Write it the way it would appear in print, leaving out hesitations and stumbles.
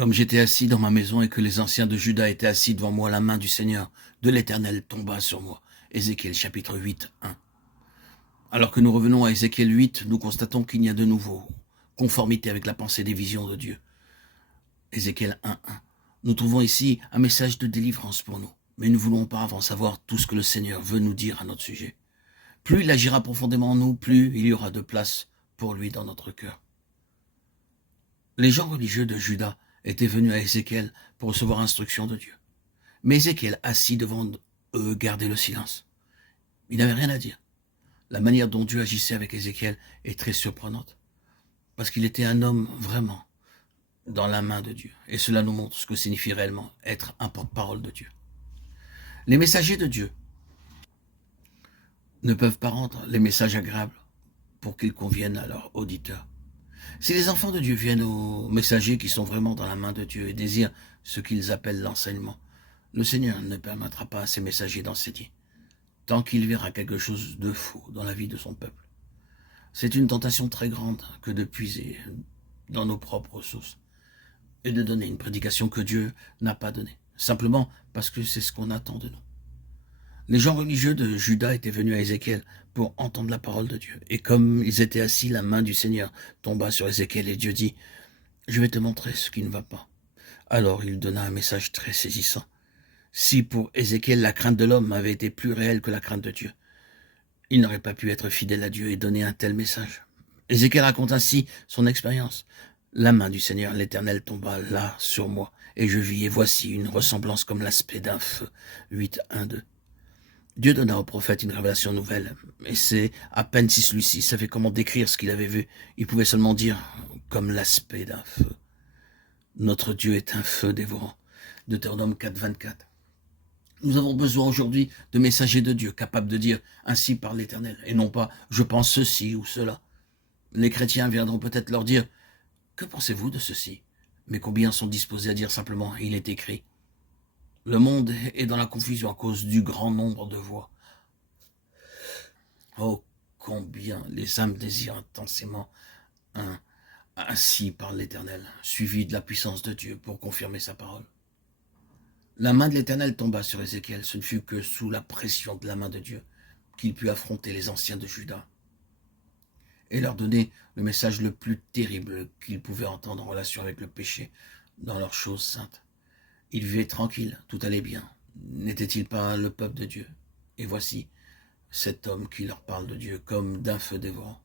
Comme j'étais assis dans ma maison et que les anciens de Juda étaient assis devant moi, la main du Seigneur, de l'Éternel, tomba sur moi. Ézéchiel chapitre 8, 1. Alors que nous revenons à Ézéchiel 8, nous constatons qu'il y a de nouveau conformité avec la pensée des visions de Dieu. Ézéchiel 1, 1. Nous trouvons ici un message de délivrance pour nous, mais nous voulons auparavant savoir tout ce que le Seigneur veut nous dire à notre sujet. Plus il agira profondément en nous, plus il y aura de place pour lui dans notre cœur. Les gens religieux de Juda étaient venus à Ézéchiel pour recevoir instruction de Dieu. Mais Ézéchiel, assis devant eux, gardait le silence. Il n'avait rien à dire. La manière dont Dieu agissait avec Ézéchiel est très surprenante, parce qu'il était un homme vraiment dans la main de Dieu. Et cela nous montre ce que signifie réellement être un porte-parole de Dieu. Les messagers de Dieu ne peuvent pas rendre les messages agréables pour qu'ils conviennent à leurs auditeurs. Si les enfants de Dieu viennent aux messagers qui sont vraiment dans la main de Dieu et désirent ce qu'ils appellent l'enseignement, le Seigneur ne permettra pas à ces messagers d'enseigner, tant qu'il verra quelque chose de faux dans la vie de son peuple. C'est une tentation très grande que de puiser dans nos propres sources et de donner une prédication que Dieu n'a pas donnée, simplement parce que c'est ce qu'on attend de nous. Les gens religieux de Juda étaient venus à Ézéchiel pour entendre la parole de Dieu. Et comme ils étaient assis, la main du Seigneur tomba sur Ézéchiel et Dieu dit « Je vais te montrer ce qui ne va pas ». Alors il donna un message très saisissant. Si pour Ézéchiel la crainte de l'homme avait été plus réelle que la crainte de Dieu, il n'aurait pas pu être fidèle à Dieu et donner un tel message. Ézéchiel raconte ainsi son expérience. La main du Seigneur, l'Éternel, tomba là sur moi, et je vis, et voici une ressemblance comme l'aspect d'un feu. 8, 1, 2. Dieu donna au prophète une révélation nouvelle, et c'est à peine si celui-ci savait comment décrire ce qu'il avait vu. Il pouvait seulement dire « comme l'aspect d'un feu ». Notre Dieu est un feu dévorant. Deutéronome 4, 24. Nous avons besoin aujourd'hui de messagers de Dieu, capables de dire « ainsi par l'Éternel », et non pas « je pense ceci ou cela ». Les chrétiens viendront peut-être leur dire « que pensez-vous de ceci ?» Mais combien sont disposés à dire simplement « il est écrit ». Le monde est dans la confusion à cause du grand nombre de voix. Oh, combien les âmes désirent intensément ainsi par l'Éternel, suivi de la puissance de Dieu pour confirmer sa parole. La main de l'Éternel tomba sur Ézéchiel. Ce ne fut que sous la pression de la main de Dieu qu'il put affronter les anciens de Juda et leur donner le message le plus terrible qu'ils pouvaient entendre en relation avec le péché dans leurs choses saintes. Ils vivaient tranquilles, tout allait bien. N'était-il pas le peuple de Dieu? Et voici cet homme qui leur parle de Dieu comme d'un feu dévorant.